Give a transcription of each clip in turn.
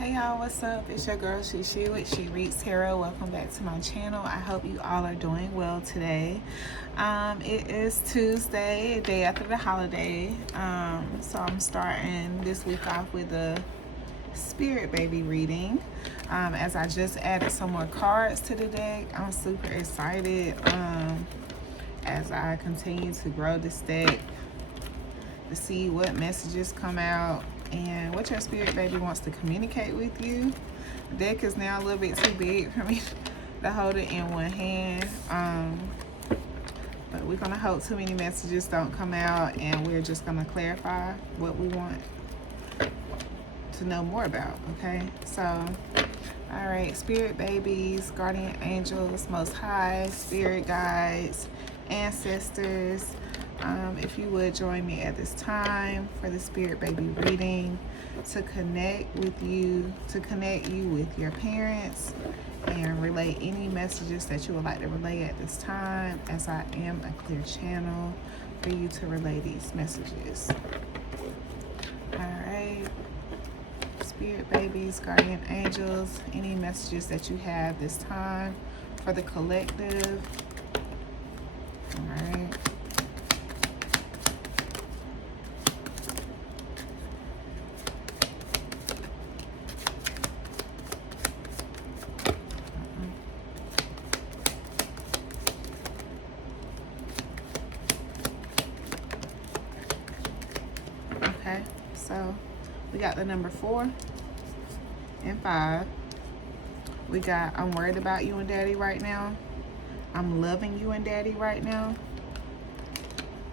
Hey y'all, what's up? It's your girl Shishi with She Reads Tarot. Welcome back to my channel. I hope you all are doing well today. It is Tuesday, a day after the holiday. So I'm starting this week off with a spirit baby reading. As I just added some more cards to the deck, I'm super excited as I continue to grow this deck to see what messages come out and what your spirit baby wants to communicate with you. The deck is now a little bit too big for me to hold it in one hand. But we're gonna hope too many messages don't come out, and we're just gonna clarify what we want to know more about, okay? So, all right, spirit babies, guardian angels, most high, spirit guides, ancestors, if you would join me at this time for the spirit baby reading to connect you with your parents and relay any messages that you would like to relay at this time, as I am a clear channel for you to relay these messages. All right, spirit babies, guardian angels, any messages that you have this time for the collective. All right. Okay, so we got the number 4 and 5. We got I'm worried about you and daddy right now. I'm loving you and daddy right now.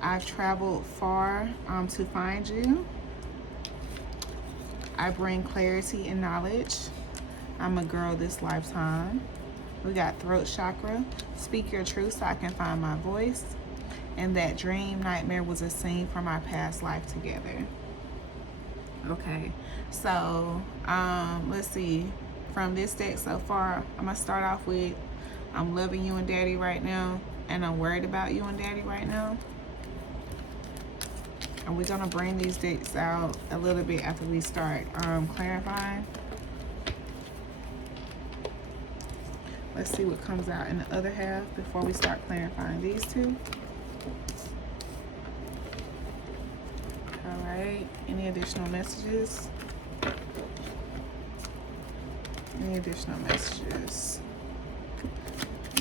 I've traveled far to find you. I bring clarity and knowledge. I'm a girl this lifetime. We got throat chakra. Speak your truth so I can find my voice. And that dream nightmare was a scene from our past life together. Okay, so let's see. From this deck so far, I'm gonna start off with I'm loving you and daddy right now, and I'm worried about you and daddy right now. And we're gonna bring these decks out a little bit after we start clarifying. Let's see what comes out in the other half before we start clarifying these two. All right, any additional messages? Any additional messages?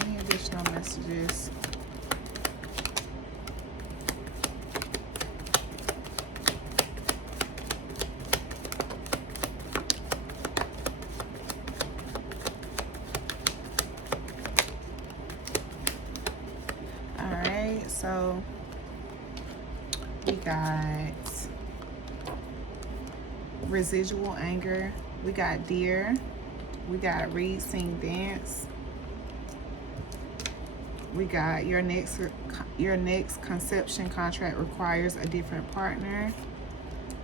Any additional messages? All right, so we got residual anger, we got dear, we got read, sing, dance, we got your next conception contract requires a different partner.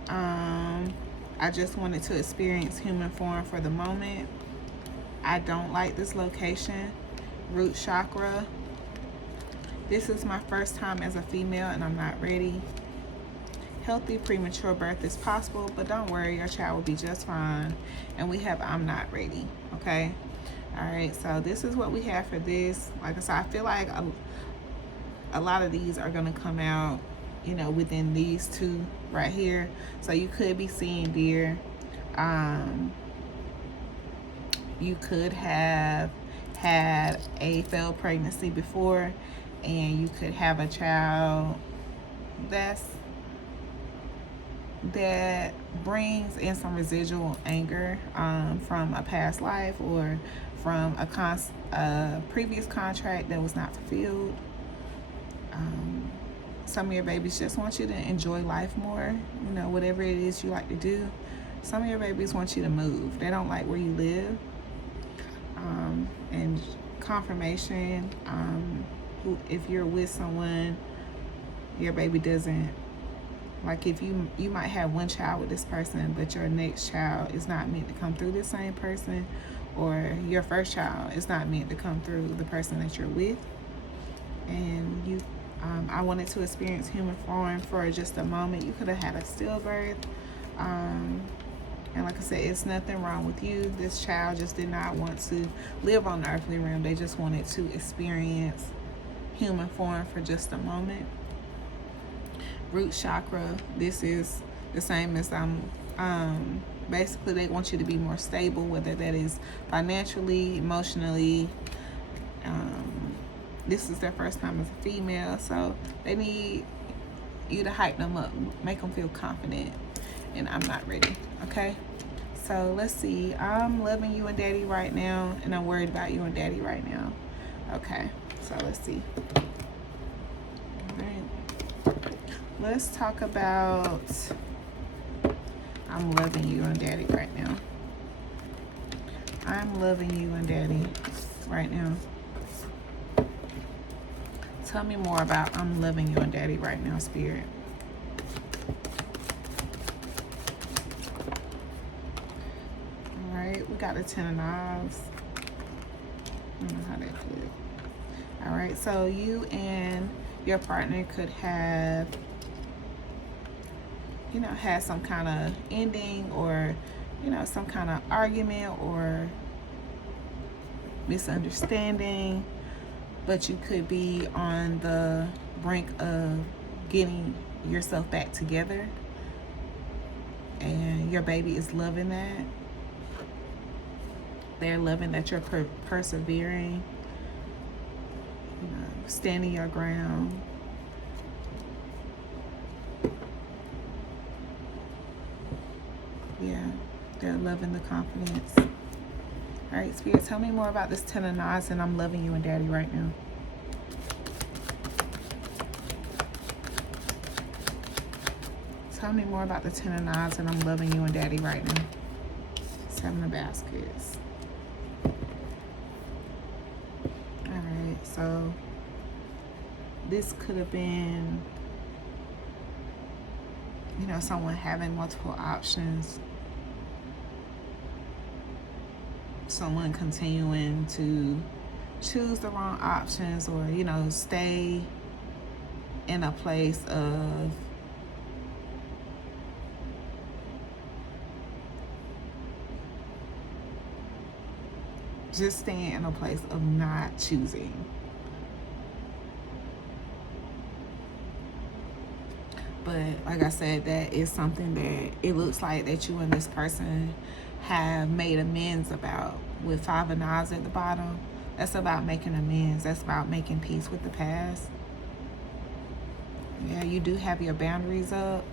I just wanted to experience human form for the moment. I don't like this location. Root chakra. This is my first time as a female and I'm not ready. Healthy premature birth is possible, but don't worry, your child will be just fine. And we have I'm not ready, okay? All right, so this is what we have for this. Like I said, I feel like a lot of these are gonna come out, you know, within these two right here. So you could be seeing deer. You could have had a failed pregnancy before, and you could have a child that brings in some residual anger from a past life or from a previous contract that was not fulfilled. Some of your babies just want you to enjoy life more, you know, whatever it is you like to do. Some of your babies want you to move. They don't like where you live. And confirmation, if you're with someone, your baby doesn't, like if you might have one child with this person, but your next child is not meant to come through the same person, or your first child is not meant to come through the person that you're with. And you, I wanted to experience human form for just a moment. You could have had a stillbirth. And like I said, it's nothing wrong with you. This child just did not want to live on the earthly realm. They just wanted to experience human form for just a moment. Root chakra, this is the same as basically they want you to be more stable, whether that is financially, emotionally. This is their first time as a female, so they need you to hype them up, make them feel confident, and I'm not ready. Okay, so let's see. I'm loving you and daddy right now, and I'm worried about you and daddy right now. Okay, so let's see. All right, let's talk about I'm loving you and daddy right now. I'm loving you and daddy right now. Tell me more about I'm loving you and daddy right now, Spirit. All right, we got the 10 of Knives. I don't know how that flipped. All right, so you and your partner could have, you know, had some kind of ending, or, you know, some kind of argument or misunderstanding, but you could be on the brink of getting yourself back together, and your baby is loving that. They're loving that you're persevering, you know, standing your ground. Yeah, they're loving the confidence. All right, Spirit, tell me more about this 10 of Knives, and I'm loving you and daddy right now. Tell me more about the 10 of Knives, and I'm loving you and daddy right now. 7 of Baskets. All right, so this could have been, you know, someone having multiple options. Someone continuing to choose the wrong options, or, you know, stay in a place of just staying in a place of not choosing. But like I said, that is something that it looks like that you and this person have made amends about, with 5 of Knives at the bottom. That's about making amends. That's about making peace with the past. Yeah, you do have your boundaries up,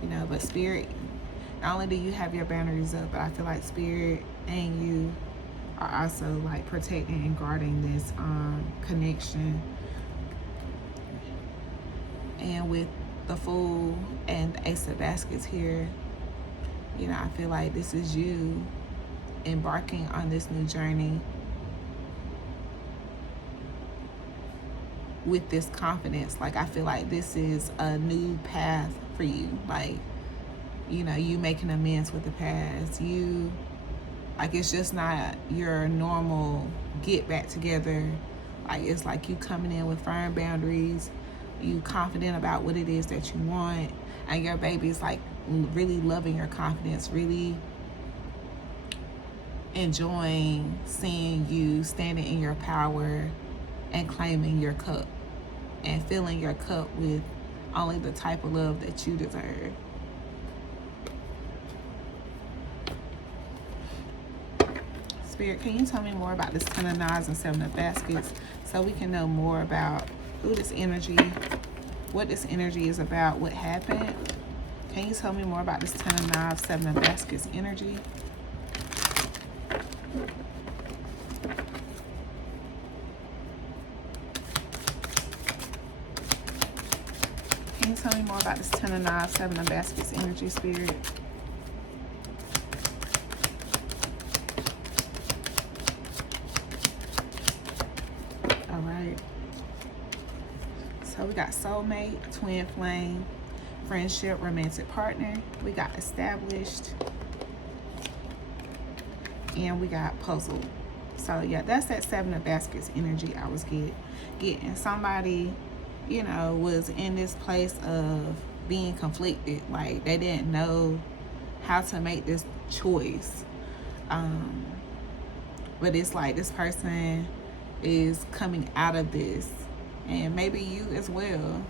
you know, but Spirit, not only do you have your boundaries up, but I feel like Spirit and you are also like protecting and guarding this connection. And with the Fool and the Ace of Baskets here, you know, I feel like this is you embarking on this new journey with this confidence. Like, I feel like this is a new path for you. Like, you know, you making amends with the past. You, like, it's just not your normal get back together. Like, it's like you coming in with firm boundaries. You confident about what it is that you want, and your baby's like really loving your confidence, really enjoying seeing you standing in your power and claiming your cup and filling your cup with only the type of love that you deserve. Spirit, can you tell me more about this 10 of Knives and 7 of Baskets, so we can know more about this energy, what this energy is about, what happened? Can you tell me more about this 10 of Knives, 7 of Baskets energy? Can you tell me more about this 10 of Knives, 7 of Baskets energy, Spirit? All right. So we got soulmate, twin flame, friendship, romantic partner. We got established. And we got puzzle. So yeah, that's that 7 of Baskets energy I was getting. Somebody, you know, was in this place of being conflicted. Like, they didn't know how to make this choice. But it's like this person is coming out of this, and maybe you as well.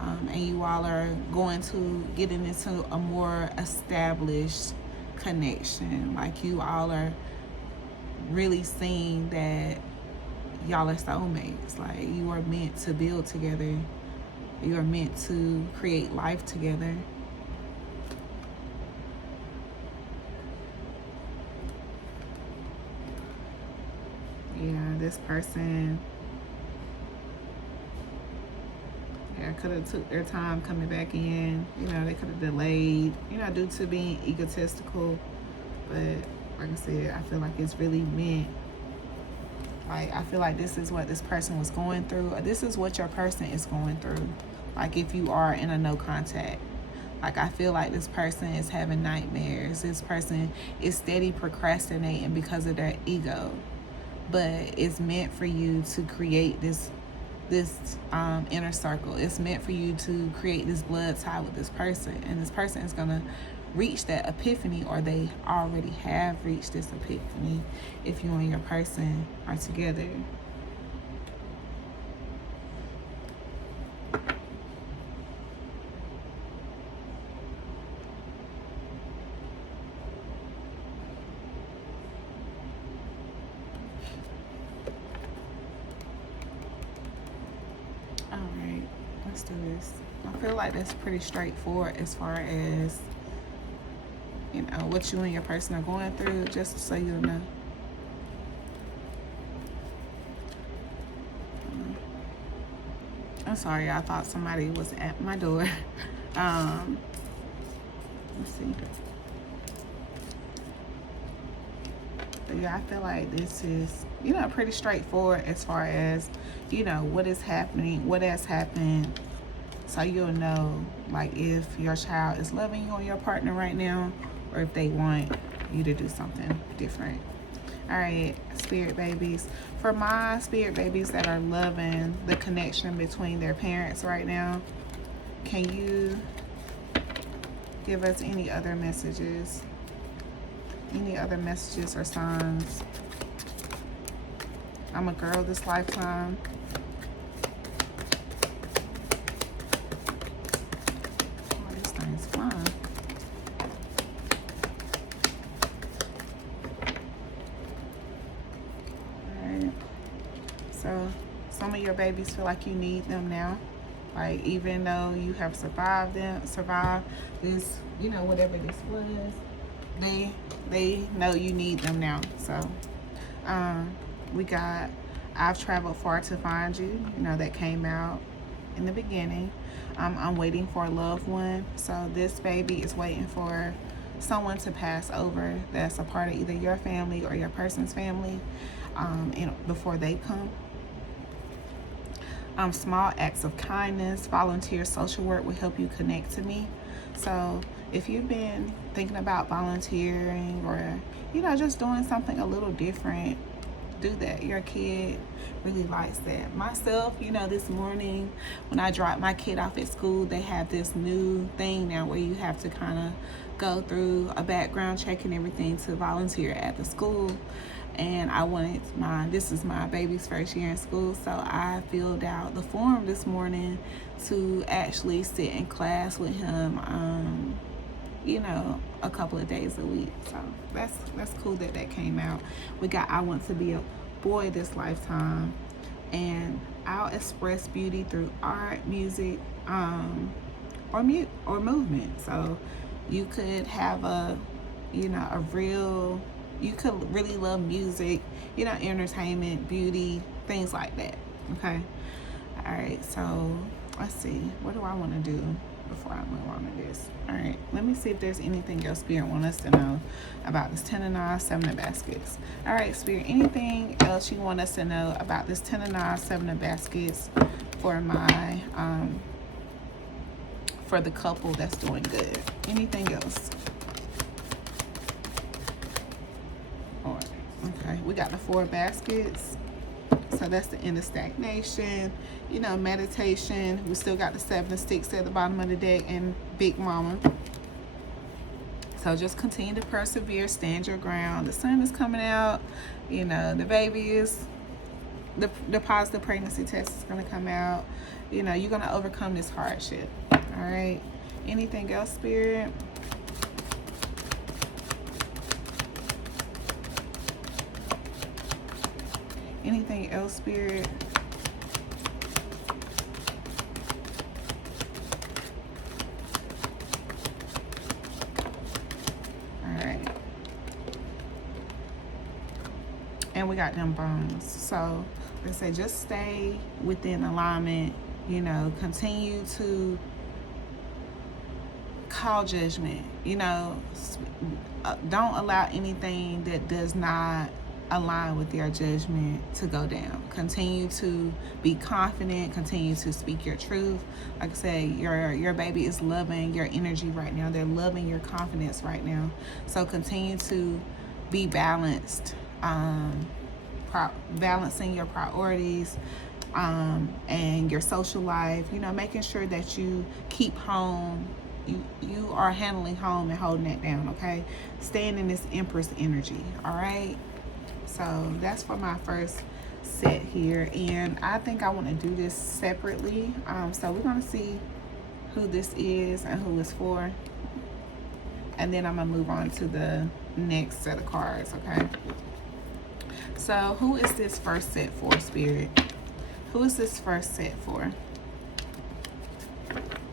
And you all are going to getting into a more established connection. Like you all are really seeing that y'all are soulmates. Like you are meant to build together. You are meant to create life together. Yeah, this person, yeah, could have took their time coming back in. You know, they could have delayed, you know, due to being egotistical. But like I said, I feel like it's really meant. Like, I feel like this is what this person was going through. Or this is what your person is going through. Like, if you are in a no contact. Like, I feel like this person is having nightmares. This person is steady procrastinating because of their ego. But it's meant for you to create this inner circle. It's meant for you to create this blood tie with this person. And this person is going to reach that epiphany, or they already have reached this epiphany if you and your person are together. All right, let's do this. I feel like that's pretty straightforward as far as, you know, what you and your person are going through, just so you know. I'm sorry, I thought somebody was at my door. Let's see. But yeah, I feel like this is, you know, pretty straightforward as far as, you know, what is happening, what has happened. So you'll know, like, if your child is loving you or your partner right now, or if they want you to do something different. All right, spirit babies. For my spirit babies that are loving the connection between their parents right now, can you give us any other messages? Any other messages or signs? I'm a girl this lifetime. Oh, this thing's flying. Alright. So some of your babies feel like you need them now. Like, even though you have survived this, you know, whatever this was, they know you need them now. So we got I've traveled far to find you. You know, that came out in the beginning. I'm waiting for a loved one. So this baby is waiting for someone to pass over that's a part of either your family or your person's family, before they come. Small acts of kindness, volunteer social work will help you connect to me. So if you've been thinking about volunteering, or, you know, just doing something a little different, do that. Your kid really likes that. Myself, you know, this morning when I dropped my kid off at school, they have this new thing now where you have to kind of go through a background check and everything to volunteer at the school. And I wanted this is my baby's first year in school, so I filled out the form this morning to actually sit in class with him, you know, a couple of days a week. So that's cool that came out. We got I Want to Be a Boy This Lifetime, and I'll express beauty through art, music, or movement. So you could have you could really love music, you know, entertainment, beauty, things like that. Okay. All right. So let's see. What do I want to do before I move on to this? All right. Let me see if there's anything else Spirit wants us to know about this 10 of Knives, 7 of Baskets. All right, Spirit. Anything else you want us to know about this 10 of Knives, 7 of Baskets for my for the couple that's doing good? Anything else? Okay, we got the 4 baskets. So that's the end of stagnation, you know, meditation. We still got the 7 of Sticks at the bottom of the deck and Big Mama. So So just continue to persevere, stand your ground. The sun is coming out. You know, the baby is, the positive pregnancy test is going to come out. You know, you're going to overcome this hardship. All right. Anything else, Spirit? Anything else, Spirit? And we got them bones. So like I say, just stay within alignment. You know, continue to call judgment. You know, don't allow anything that does not align with your judgment to go down. Continue to be confident. Continue to speak your truth. Like I say, your baby is loving your energy right now. They're loving your confidence right now. So continue to be balanced. Balancing your priorities and your social life, you know, making sure that you keep home, you are handling home and holding that down, okay? Staying in this Empress energy, all right? So that's for my first set here, and I think I want to do this separately. So we're going to see who this is and who it's for, and then I'm going to move on to the next set of cards, okay? So who is this first set for, Spirit? Who is this first set for?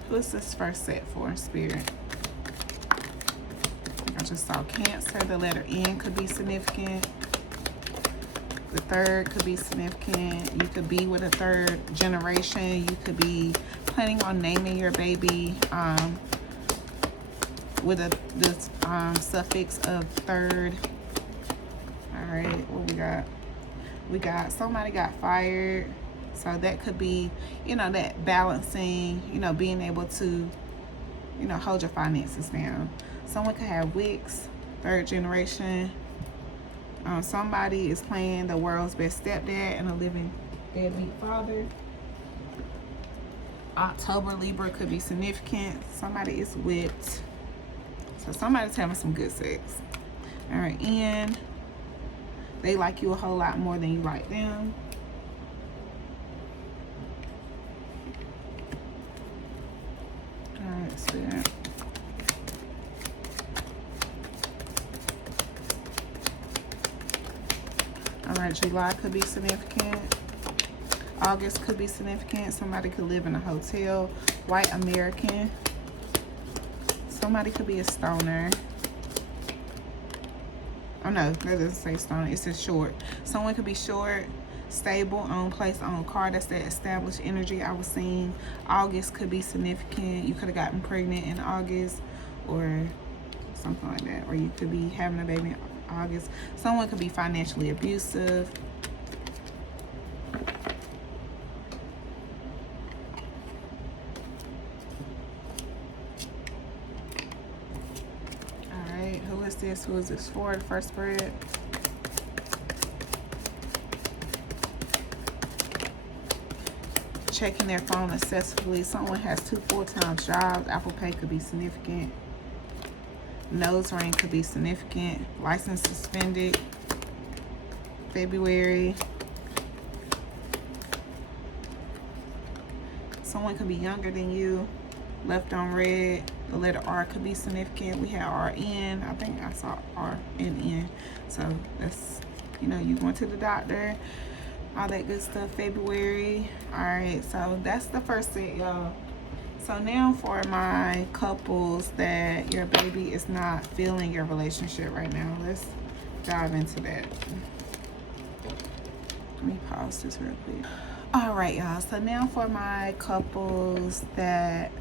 Who is this first set for, Spirit? I just saw Cancer. The letter N could be significant. The third could be significant. You could be with a third generation. You could be planning on naming your baby with this suffix of third. All right, what we got? We got somebody got fired. So that could be, you know, that balancing, you know, being able to, you know, hold your finances down. Someone could have Wicks, third generation. Somebody is playing the world's best stepdad and a living deadbeat father. October, Libra could be significant. Somebody is whipped. So somebody's having some good sex. All right, and they like you a whole lot more than you like them. All right, Spirit. All right, July could be significant. August could be significant. Somebody could live in a hotel. White American. Somebody could be a stoner. Oh no, that doesn't say stoner. It says short. Someone could be short, stable, own place, own car. That's that established energy I was seeing. August could be significant. You could have gotten pregnant in August or something like that. Or you could be having a baby in August. Someone could be financially abusive. Alright, who is this? Who is this for? The first spread. Checking their phone excessively. Someone has 2 full-time jobs. Apple Pay could be significant. Nose ring could be significant. License suspended. February. Someone could be younger than you. Left on red. The letter R could be significant. We have RN. I think I saw RNN. So that's, you know, you went to the doctor. All that good stuff. February. All right. So that's the first set, y'all. So now for my couples that your baby is not feeling your relationship right now. Let's dive into that. Let me pause this real quick. All right, y'all. So now for my couples that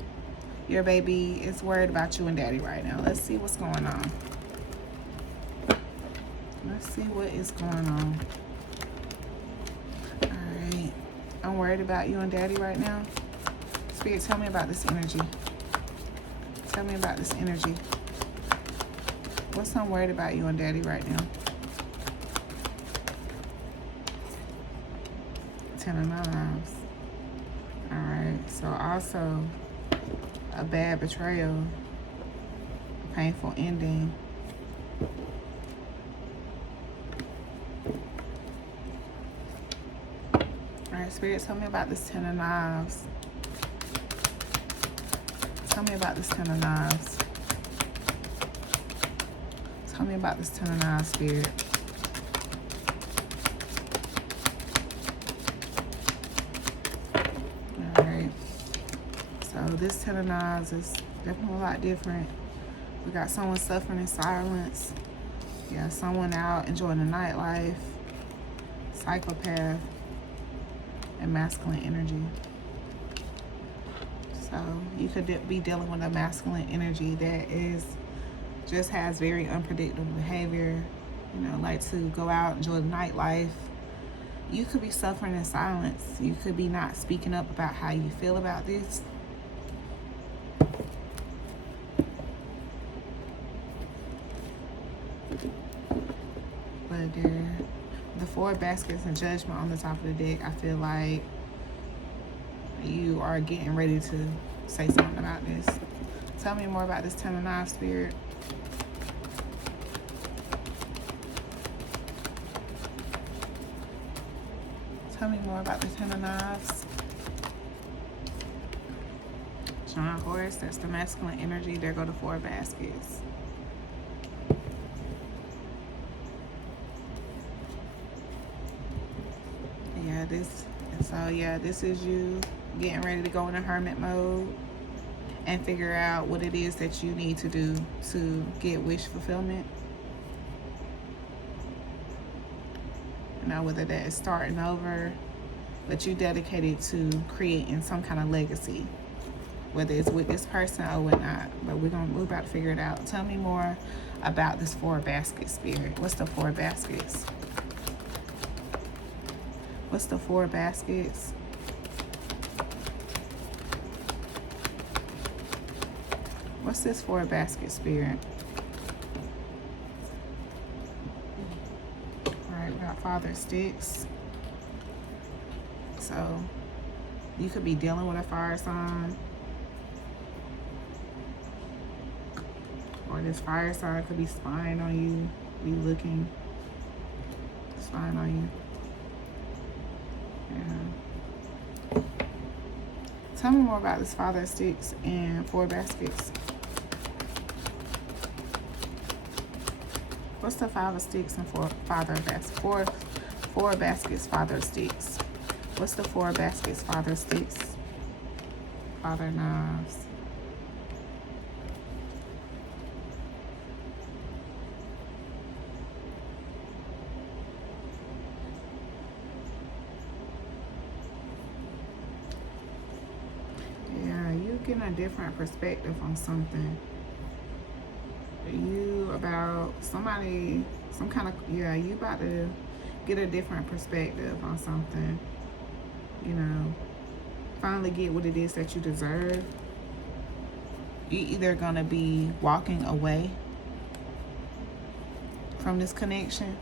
your baby is worried about you and daddy right now. Let's see what's going on. Let's see what is going on. All right. I'm worried about you and daddy right now. Spirit, tell me about this energy. Tell me about this energy. What's I'm worried about you and daddy right now? 10 of Knives. Alright, so also a bad betrayal. painful ending. Alright, Spirit, tell me about this Ten of Knives. Tell me about this Ten of Knives. Tell me about this Ten of Knives, Spirit. Alright. So this Ten of Knives is definitely a lot different. We got someone suffering in silence. Yeah, someone out enjoying the nightlife. Psychopath. And masculine energy. So you could be dealing with a masculine energy that just has very unpredictable behavior. You know, like to go out, enjoy the nightlife. You could be suffering in silence. You could be not speaking up about how you feel about this. But the Four of Baskets and Judgment on the top of the deck, I feel like you are getting ready to say something about this. Tell me more about this Ten of Knives, Spirit. Tell me more about the Ten of Knives. John Horse, that's the masculine energy. There go the Four of Baskets. This is you getting ready to go in a hermit mode and figure out what it is that you need to do to get wish fulfillment. You know, whether that is starting over, but you dedicated to creating some kind of legacy, whether it's with this person or whatnot. But we're about to figure it out. Tell me more about this Four of Baskets, Spirit. What's the Four of Baskets? What's the Four of Baskets? What's this Four of Baskets, Spirit? Alright, we got Father of Sticks. So, you could be dealing with a fire sign. Or this fire sign could be spying on you, be looking, spying on you. Yeah. Tell me more about this Father of Sticks and Four Baskets. What's the Five of Sticks and Father of Baskets? Four Baskets, Father of Sticks. What's the Four Baskets, Father of Sticks? Father of Knives. Getting a different perspective on something. You about somebody, some kind of, you about to get a different perspective on something. You know, finally get what it is that you deserve. You're either gonna be walking away from this connection.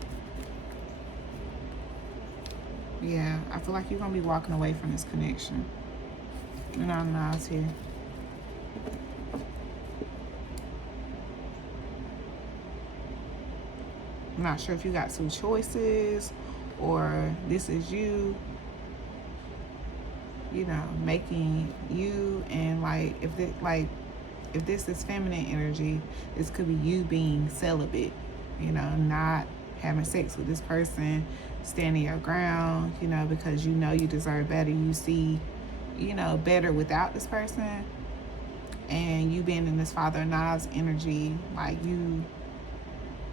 Yeah, I feel like you're gonna be walking away from this connection. You're not nice here. I'm not sure if you got two choices or this is you, you know, making you, and like if this is feminine energy, this could be you being celibate, you know, not having sex with this person, standing your ground, you know, because you know you deserve better. You see, you know, better without this person, and you being in this Father of Knives energy, like you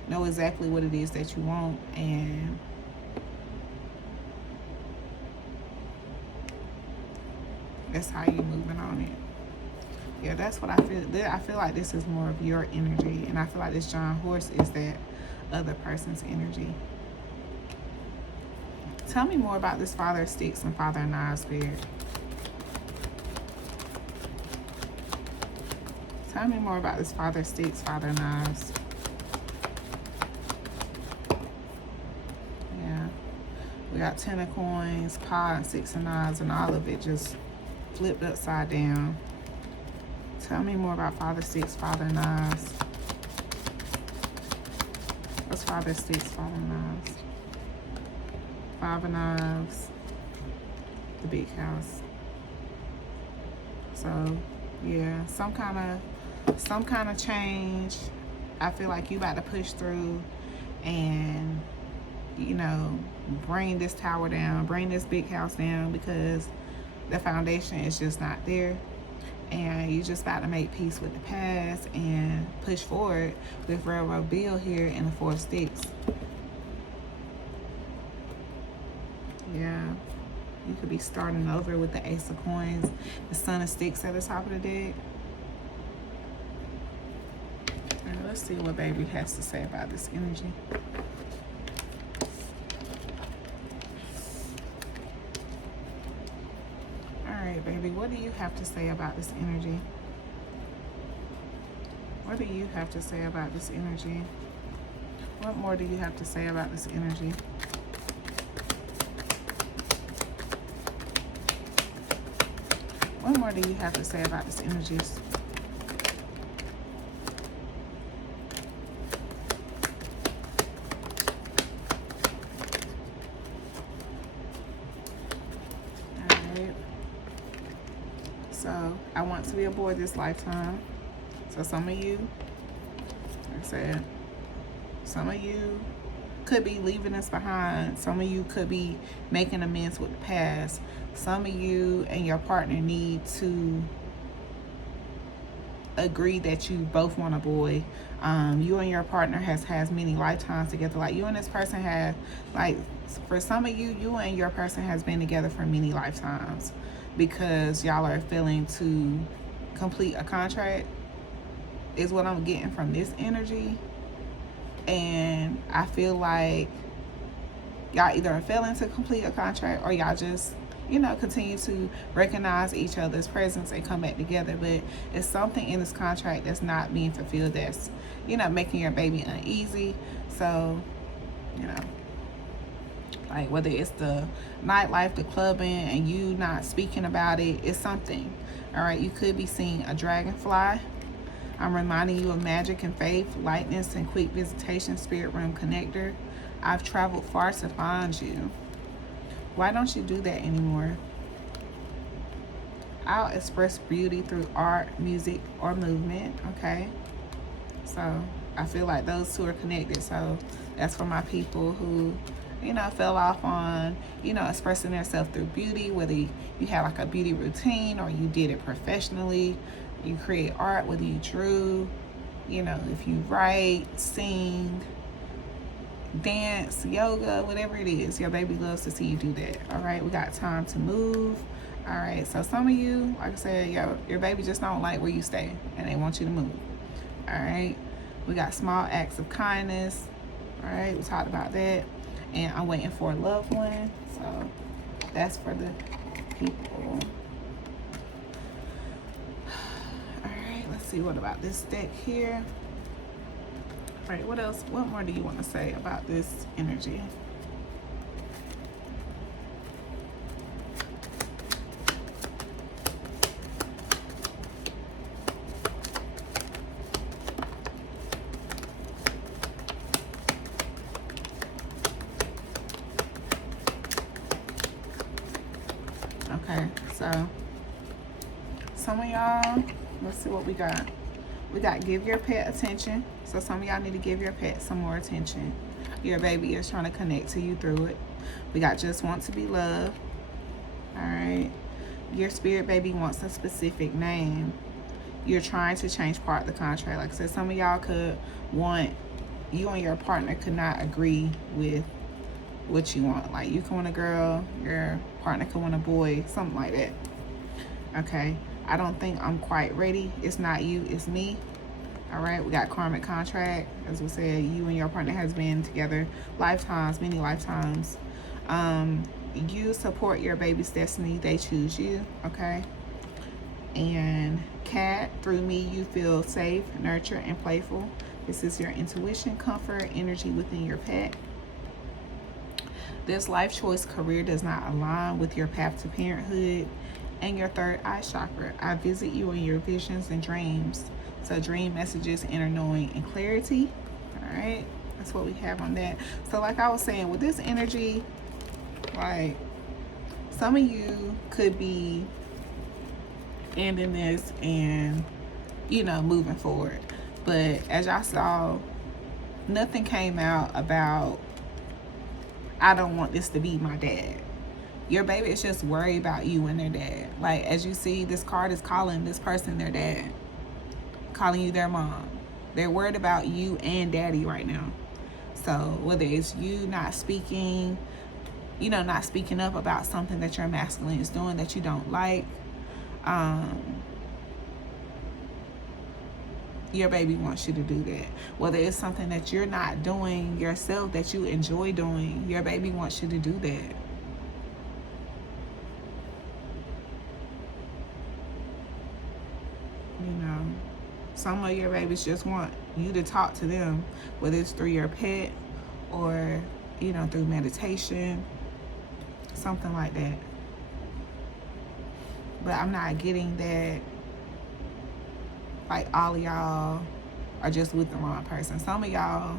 know exactly what it is that you want, and that's how you moving on it. Yeah, that's what I feel. I feel like this is more of your energy, and I feel like this John Horse is that other person's energy. Tell me more about this Father of Sticks and Father of Knives, Spirit. Tell me more about this Father of Sticks, Father of Knives. Yeah. We got 10 of Coins, Paw, and 6 of Knives, and all of it just flipped upside down. Tell me more about Father of Sticks, Father of Knives. Father of Sticks, Five of Knives. Five of Knives. The big house. So, yeah, some kind of change. I feel like you about to push through and, you know, bring this tower down, bring this big house down, because the foundation is just not there. And you just about to make peace with the past and push forward with Railroad Bill here in the Four of Sticks. Yeah. You could be starting over with the Ace of Coins, the Son of Sticks at the top of the deck. All right, let's see what baby has to say about this energy. All right, baby, what do you have to say about this energy? What do you have to say about this energy? What more do you have to say about this energy? What more do you have to say about this energy? Alright. So, I want to be aboard this lifetime. So some of you, like I said, some of you could be leaving this behind. Some of you could be making amends with the past. Some of you and your partner need to agree that you both want a boy. You and your partner has many lifetimes together. Like you and this person have, like for some of you, you and your person has been together for many lifetimes because y'all are failing to complete a contract is what I'm getting from this energy. And I feel like y'all either are failing to complete a contract or y'all just, you know, continue to recognize each other's presence and come back together. But it's something in this contract that's not being fulfilled that's, you know, making your baby uneasy. So, you know, like whether it's the nightlife, the clubbing, and you not speaking about it, it's something. All right, you could be seeing a dragonfly. I'm reminding you of magic and faith, lightness and quick visitation, spirit realm connector. I've traveled far to find you. Why don't you do that anymore? I'll express beauty through art, music, or movement, okay? So I feel like those two are connected. So that's for my people who, you know, fell off on, you know, expressing themselves through beauty, whether you have like a beauty routine or you did it professionally. You create art, whether you drew, you know, if you write, sing, dance, yoga, whatever it is, your baby loves to see you do that. All right, we got time to move. All right, so some of you, like I said, your baby just don't like where you stay and they want you to move. All right, we got small acts of kindness. All right, we talked about that. And I'm waiting for a loved one. So that's for the people. See what about this deck here. All right, what else, what more do you want to say about this energy? Okay, so some of y'all, let's see what we got. We got give your pet attention. So some of y'all need to give your pet some more attention. Your baby is trying to connect to you through it. We got just want to be loved. All right. Your spirit baby wants a specific name. You're trying to change part of the contract. Like I said, some of y'all could want, you and your partner could not agree with what you want. Like you can want a girl, your partner could want a boy, something like that. Okay. I don't think I'm quite ready. It's not you, it's me. All right, we got karmic contract. As we said, you and your partner has been together lifetimes, many lifetimes. You support your baby's destiny. They choose you, okay? And cat, through me, you feel safe, nurtured, and playful. This is your intuition, comfort, energy within your pet. This life choice career does not align with your path to parenthood and your third eye chakra. I visit you in your visions and dreams. So dream messages, inner knowing, and clarity. All right. That's what we have on that. So like I was saying, with this energy, like some of you could be ending this and, you know, moving forward. But as y'all saw, nothing came out about, I don't want this to be my dad. Your baby is just worried about you and their dad. Like, as you see, this card is calling this person their dad, calling you their mom. They're worried about you and daddy right now. So whether it's you not speaking, you know, not speaking up about something that your masculine is doing that you don't like, your baby wants you to do that. Whether it's something that you're not doing yourself that you enjoy doing, your baby wants you to do that. You know, some of your babies just want you to talk to them, whether it's through your pet or, you know, through meditation, something like that. But I'm not getting that, like, all of y'all are just with the wrong person. Some of y'all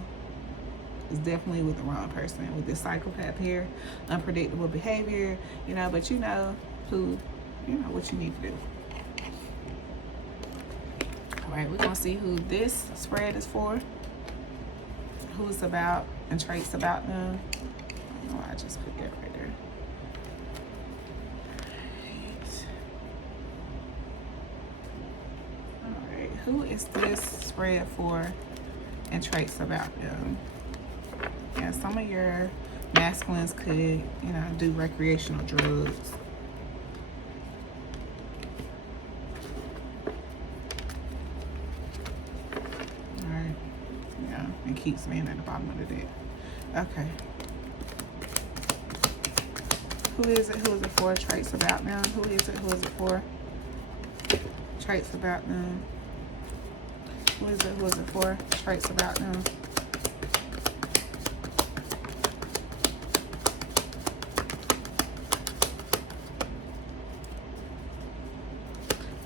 is definitely with the wrong person with this psychopath here, unpredictable behavior, you know, but you know who, you know what you need to do. All right, we're gonna see who this spread is for, who it's about, and traits about them. Oh, I just put that right there. All right, who is this spread for, and traits about them? Yeah, some of your masculines could, you know, do recreational drugs. And keeps being at the bottom of the deck. Okay. Who is it? Who is it for? Traits about them. Who is it? Who is it for? Traits about them. Who is it? Who is it for? Traits about them.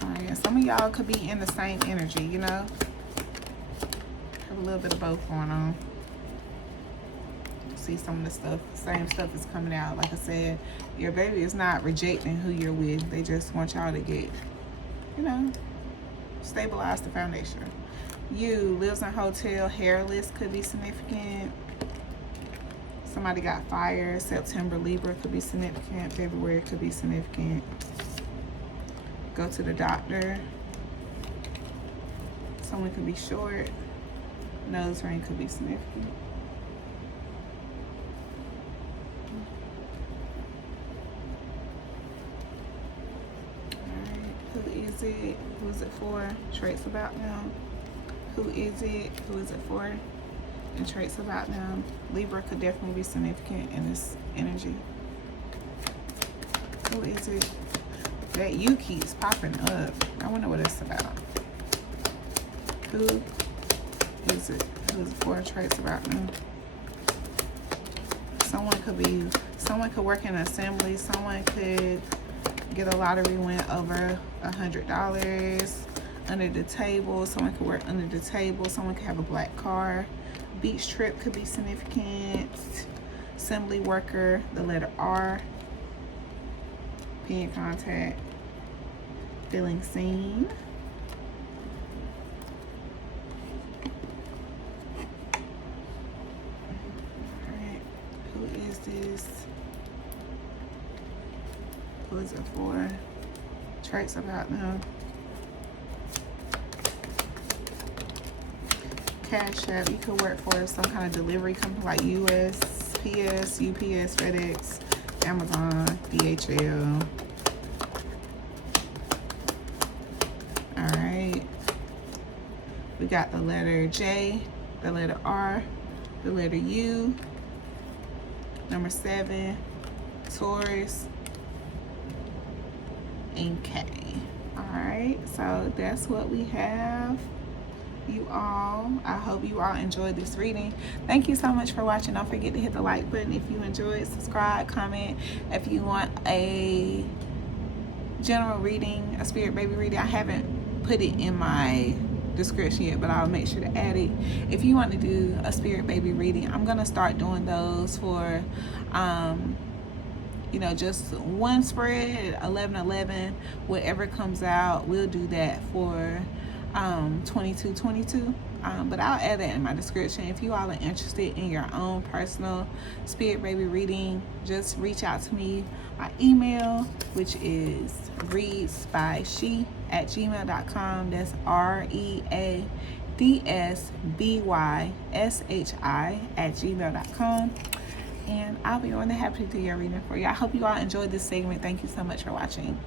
Alright, some of y'all could be in the same energy, you know? A little bit of both going on. See some of the stuff, same stuff is coming out. Like I said, your baby is not rejecting who you're with. They just want y'all to get, you know, stabilize the foundation. You, lives in a hotel, hairless, could be significant. Somebody got fired. September, Libra could be significant. February could be significant. Go to the doctor. Someone could be short. Nose ring could be significant. Alright, who is it? Who is it for? Traits about them. Who is it? Who is it for? And traits about them. Libra could definitely be significant in this energy. Who is it? That you keeps popping up. I wonder what it's about. Who is it? Who's it for? Traits about them. Someone could work in assembly. Someone could get a lottery win over $100 under the table. Someone could work under the table. Someone could have a black car. Beach trip could be significant. Assembly worker, the letter R. Pen contact. Feeling seen. This, who is it for? Traits about them. Cash App, you could work for some kind of delivery company like USPS, UPS, FedEx, Amazon, DHL. All right. We got the letter J, the letter R, the letter U. Number 7, Taurus, and K. Alright, so that's what we have, you all. I hope you all enjoyed this reading. Thank you so much for watching. Don't forget to hit the like button if you enjoyed. Subscribe, comment. If you want a general reading, a spirit baby reading, I haven't put it in my description yet, but I'll make sure to add it. If you want to do a spirit baby reading, I'm gonna start doing those for you know, just one spread, 11/11, whatever comes out, we'll do that for 22/22. But I'll add that in my description. If you all are interested in your own personal spirit baby reading, just reach out to me. My email, which is readsbyshi@gmail.com. That's READSBYSHI@gmail.com. And I'll be more than happy to do your reading for you. I hope you all enjoyed this segment. Thank you so much for watching.